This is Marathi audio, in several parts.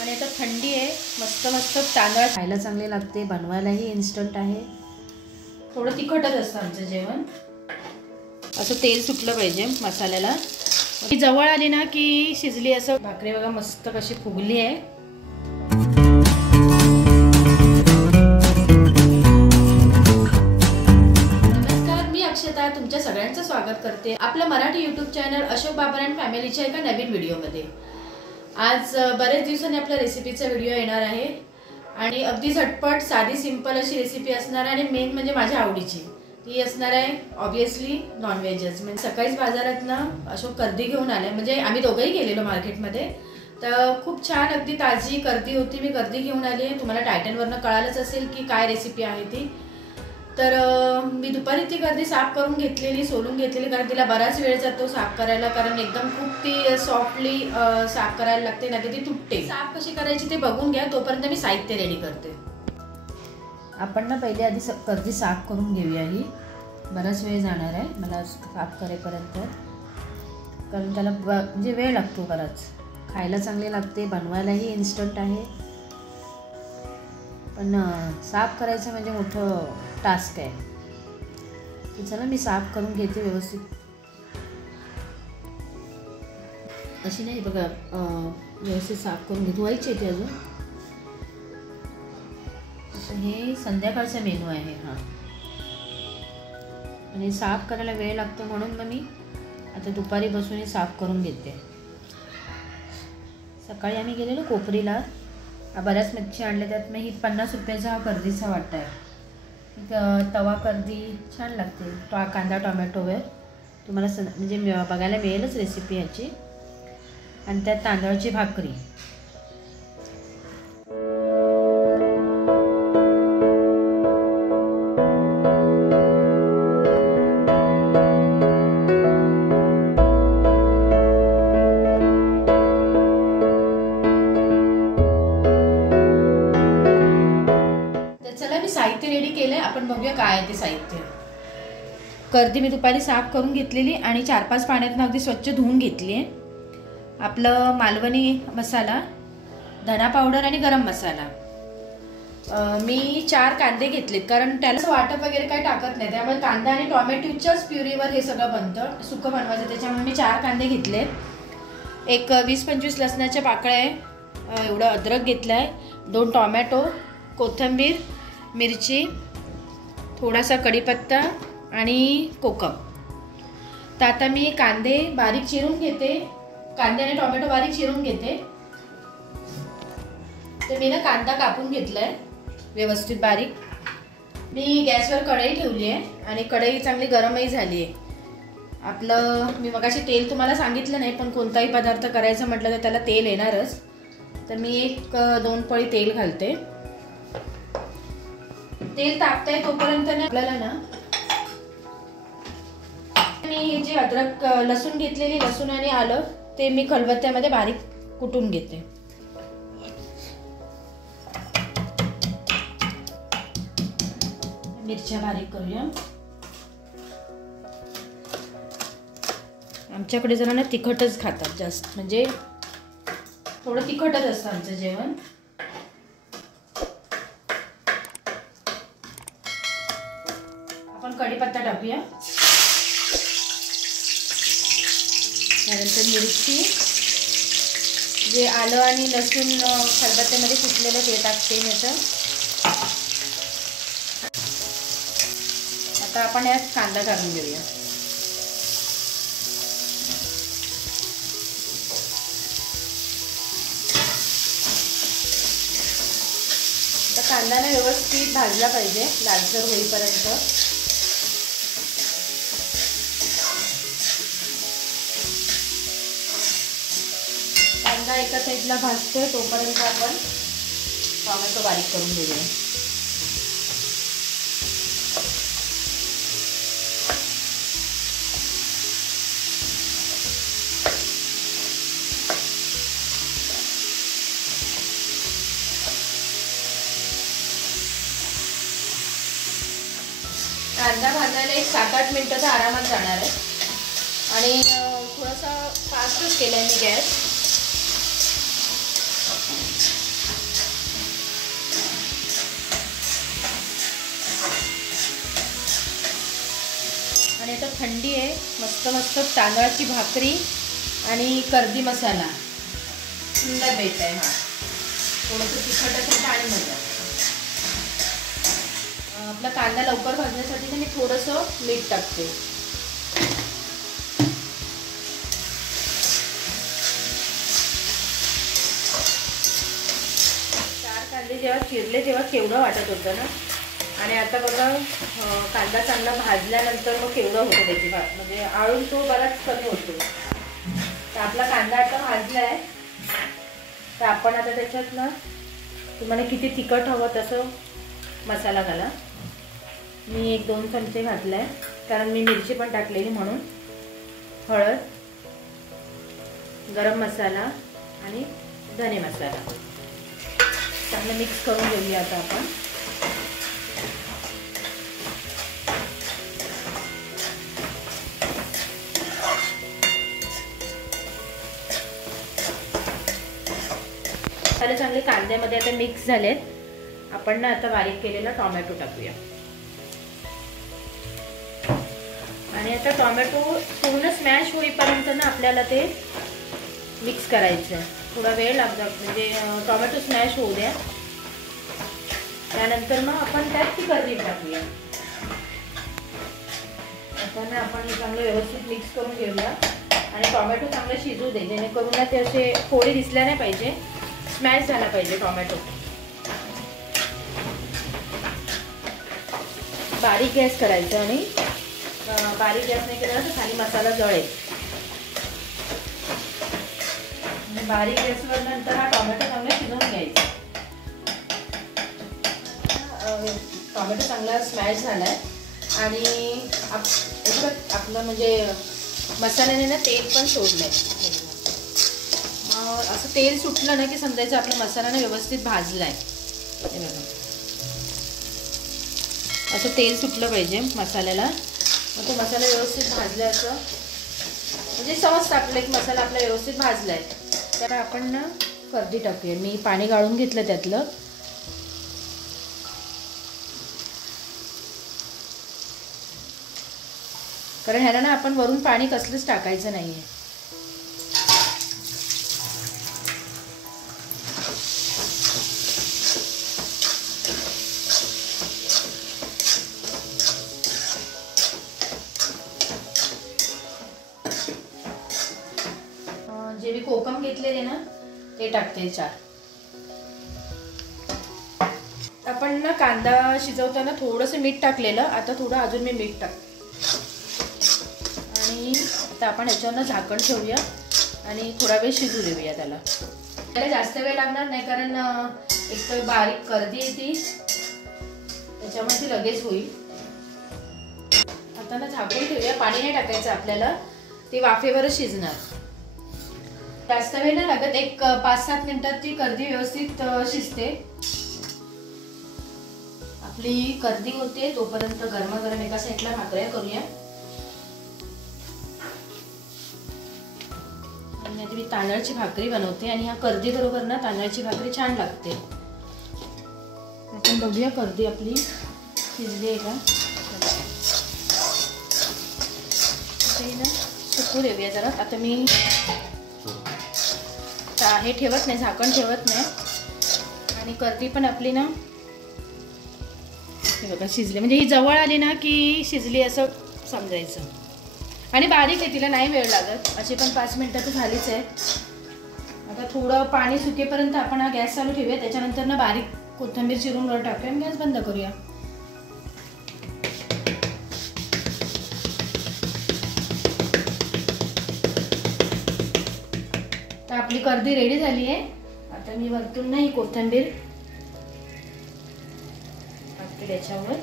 आणि आता थंडी आहे, मस्त मस्त तांदूळ खायला चांगले लागते, बनवायलाही इन्स्टंट आहे. थोडं तिखटच असतं आमचं जेवण. असं तेल सुटलं पाहिजे मसाल्याला. ती जवळ आली ना की शिजली. असं भाकरी बघा मस्त कशी फुगली आहे. नमस्कार, मी अक्षता तुमच्या सगळ्यांचं स्वागत करते आपलं Marathi YouTube channel Ashok Babar and फॅमिलीच्या एका नवीन व्हिडिओमध्ये. आज बरेच दिवसांनी आपल्या रेसिपीचा व्हिडिओ येणार आहे आणि अगदी झटपट साधी सिंपल अशी रेसिपी असणार आणि मेन म्हणजे माझ्या आवडीची ती असणार आहे. ऑब्विसली नॉनव्हेजच. म्हणजे सकाळीच बाजारात ना अशोक कर्दी घेऊन आले. म्हणजे आम्ही दोघंही गेलेलो मार्केटमध्ये, तर खूप छान अगदी ताजी कर्दी होती. मी कर्दी घेऊन आली. तुम्हाला टायटनवरनं कळालंच असेल की काय रेसिपी आहे ती. तर मी दुपारी ती कर्दी साफ करून घेतलेली, सोलून घेतलेली, कारण तिला बराच वेळ जातो साफ करायला, कारण एकदम खूप ती सॉफ्टली साफ करायला लागते, नाही तर ती तुटते. साफ कशी करायची ते बघून घ्या, तोपर्यंत मी साहित्य रेडी करते. आपण ना पहिले आधी कर्दी साफ करून घेऊया. ही बराच वेळ जाणार आहे मला साफ करेपर्यंत, कारण त्याला म्हणजे वेळ लागतो बराच. खायला चांगले लागते, बनवायलाही इन्स्टंट आहे, पण साफ करायचं म्हणजे मोठं टास्क आहे. चला मी साफ करून घेते व्यवस्थित. अशी नाही बघा, व्यवस्थित साफ करून घेते. धुवायची आहे ती अजून. हे संध्याकाळचा मेनू आहे हा, आणि साफ करायला वेळ लागतो म्हणून मग मी आता दुपारी बसून हे साफ करून घेते. सकाळी आम्ही गेलेलो कोपरीला, बऱ्याच मच्छी आणल्या. त्यात मग ही 50 रुपयाचा हा कर्दीचा वाटा आहे. तवा कर्दी छान लागते. कांदा टोमॅटोवर तुम्हाला म्हणजे बघायला मिळेलच रेसिपी ह्याची. आणि त्यात तांदळाची भाकरी. साहित्य रेडी केलंय, आपण बघूया काय आहे ते साहित्य. कर्दी मी दुपारी साफ करून घेतलेली आणि 4-5 पाण्यातून अगदी स्वच्छ धुवून घेतली आहे. आपलं मालवणी मसाला, धना पावडर आणि गरम मसाला. मी 4 कांदे घेतलेत, कारण त्याला वाटप वगैरे काही टाकत नाही, त्यामुळे कांदा आणि टोमॅटोच्याच प्युरीवर हे सगळं बनतं, सुकं बनवायचं. त्याच्यामुळे मी 4 कांदे घेतलेत. एक 20-25 लसणाच्या पाकळ्या आहे, एवढं अद्रक घेतलं आहे, 2 टोमॅटो, कोथिंबीर, मिरची, थोडासा कढीपत्ता आणि कोकम. तर आता मी कांदे बारीक चिरून घेते. कांदे आणि टोमॅटो बारीक चिरून घेते. तर मी ना कांदा कापून घेतलाय व्यवस्थित बारीक. मी गॅसवर कढई ठेवली आहे आणि कढई चांगली गरमही झाली आहे. आपलं मी मगाशी तेल तुम्हाला सांगितलं नाही, पण कोणताही पदार्थ करायचं म्हटलं तर त्याला तेल येणारच. तर मी 1-2 पळी तेल घालते. तेल तापतंय तोपर्यंत ना आपल्याला ना मी हे जे अद्रक लसूण घेतलेली, लसूण आणि आलं ते मी खलबत्त्यामध्ये बारीक कुटून घेते. मिरच्या बारीक करूया. आमच्याकडे जरा ना तिखटच खातात जास्त, म्हणजे थोडं तिखटच असतं आमचं जेवण. आपण कढीपत्ता टाकूया, त्यानंतर मिरची, जे आलं आणि लसूण खलबत्त्यामध्ये कुटलेलं ते टाकते मी. आता आपण यात कांदा घालून घेऊया. आता कांदा व्यवस्थित भाजला पाहिजे, लालसर होईपर्यंत. कांदा एका साईडला भाजतोय तोपर्यंत आपण टोमॅटो बारीक करून घेऊया. कांदा भाजायला एक 7-8 मिनिटं तर आरामात जाणार आहे. आणि थोडासा फास्टच केलाय मी गॅस. आणि आता थंडी आहे, मस्त मस्त तांदळाची भाकरी आणि कर्दी मसाला सुंदर बेत आहे. हा थोडंसं तिखट असेल आणि मजा. आपला कांदा लवकर भाजण्यासाठी मी थोडंसं मीठ टाकते. कांदे जेव्हा चिरले तेव्हा केवढं वाटत होतं ना, आणि आता बघा कांदा चांगला भाजल्यानंतर मग केवढं होतं त्याची भात, म्हणजे आळून तो बराच कमी होतो. तर आपला कांदा आता भाजला आहे. तर आपण आता त्याच्यात ना तुम्हाला किती तिखट हवं तसं मसाला घाला. मी 1-2 चमचे घातला आहे, कारण मी मिरची पण टाकलेली म्हणून. हळद, गरम मसाला आणि धने मसाला चांगलं मिक्स करून घेऊया आता आपण. मसाले चांगले कांद्यामध्ये आता मिक्स झालेत. आपण ना आता बारीक केलेला टोमॅटो टाकूया. आणि आता टोमॅटो पूर्ण स्मॅश होईपर्यंत ना आपल्याला ते मिक्स करायचं आहे. थोडा वेळ लागतो, म्हणजे टोमॅटो स्मॅश होऊ द्या. त्यानंतर मग आपण त्यात ती कर्दी टाकूया. आता ना आपण हे चांगलं व्यवस्थित मिक्स करून घेऊया आणि टोमॅटो चांगलं शिजू दे, जेणेकरून ना ते असे फोडी दिसल्या नाही पाहिजे, स्मॅश झाला पाहिजे टोमॅटो. बारीक गॅस करायचं आणि बारीक गॅस नाही केला तर खाली मसाला जळेल. बारीक गॅसवर नंतर हा टोमॅटो चांगला शिजवून घ्यायचा. टोमॅटो चांगला स्मॅश झालाय आणि आपलं म्हणजे मसाल्याने ना तेल पण सोडलंय. असं तेल सुटलं ना की समजायचं आपला मसाला ना व्यवस्थित भाजलाय. हे बघा, असं तेल सुटलं पाहिजे मसाल्याला. मग तो मसाला व्यवस्थित भाजला असं म्हणजे समजतं आपलं की मसाला आपला व्यवस्थित भाजलाय. तर आपण ना कर्दी टाकूया. मी पाणी गाळून घेतलं त्यातलं. कारण ह्याला ना आपण वरून पाणी कसलंच टाकायचं नाहीये. जे मी कोकम घेतलेले ना ते टाकते 4. आपण ना कांदा शिजवताना थोडंसं मीठ टाकलेलं, आता थोडं अजून मी मीठ टाकते. आणि आता आपण ह्याच्यावरनं झाकण ठेवूया आणि थोडा वेळ शिजू देऊया त्याला. त्याला जास्त वेळ लागणार नाही, कारण एक तर बारीक कर्दी येते त्याच्यामुळे ती लगेच होईल. आता ना झाकून ठेवूया. पाणी नाही टाकायचं आपल्याला, ती वाफेवरच शिजणार. जास्त वेळ नाही लागत, एक 5-7 मिनिटात ती कर्दी व्यवस्थित शिजते. आपली कर्दी होते तोपर्यंत गरमागरम एका साईडला भाकऱ्या करूया. आणि आता मी तांदळाची भाकरी बनवते आणि ह्या कर्दी बरोबर ना तांदळाची भाकरी छान लागते. आपण बघूया कर्दी आपली शिजली आहे का. ना सुकू देऊया जरा. आता मी हे ठेवत नाही, झाकण ठेवत नाही. आणि कर्दी पण आपली ना हे बघा शिजली, म्हणजे ही जवळ आली ना की शिजली असं समजायचं. आणि बारीक आहे, तिला नाही वेळ लागत. अशी पण 5 मिनिटं तर झालीच आहे. आता थोडं पाणी सुकेपर्यंत आपण हा गॅस चालू ठेवूया. त्याच्यानंतर ना बारीक कोथिंबीर चिरून वर टाकूया आणि गॅस बंद करूया. तर आपली कर्दी रेडी झाली आहे. आता मी वरतून नाही कोथिंबीर टाकते त्याच्यावर.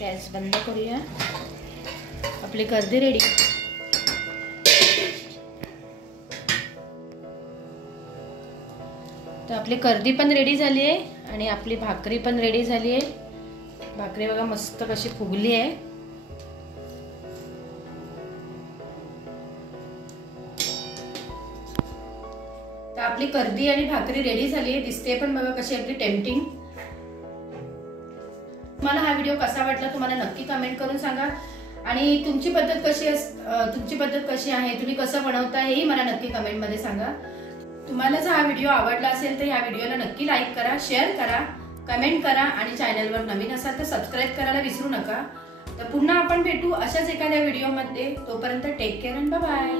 गॅस बंद करूया. आपली कर्दी रेडी. तर आपली कर्दी पण रेडी झाली आहे आणि आपली भाकरी पण रेडी झाली आहे. भाकरी बघा मस्त कशी फुगली आहे. आपली कर्दी आणि भाकरी रेडी झाली आहे. दिसते पण बघा कशी अगदी टेम्पटिंग. तुम्हाला हा व्हिडिओ कसा वाटला तुम्हाला नक्की कमेंट करून सांगा आणि तुमची पद्धत कशी आहे, तुम्ही कसं बनवता हेही मला नक्की कमेंट मध्ये सांगा। तुम्हाला जर हा व्हिडिओ आवडला असेल तर या व्हिडिओला नक्की लाईक करा, शेअर करा, कमेंट करा आणि चॅनलवर नवीन असाल तर सबस्क्राईब करायला विसरू नका। तर पुन्हा आपण भेटू अशाच एखाद्या व्हिडिओमध्ये, तोपर्यंत टेक केअर आणि बाय बाय।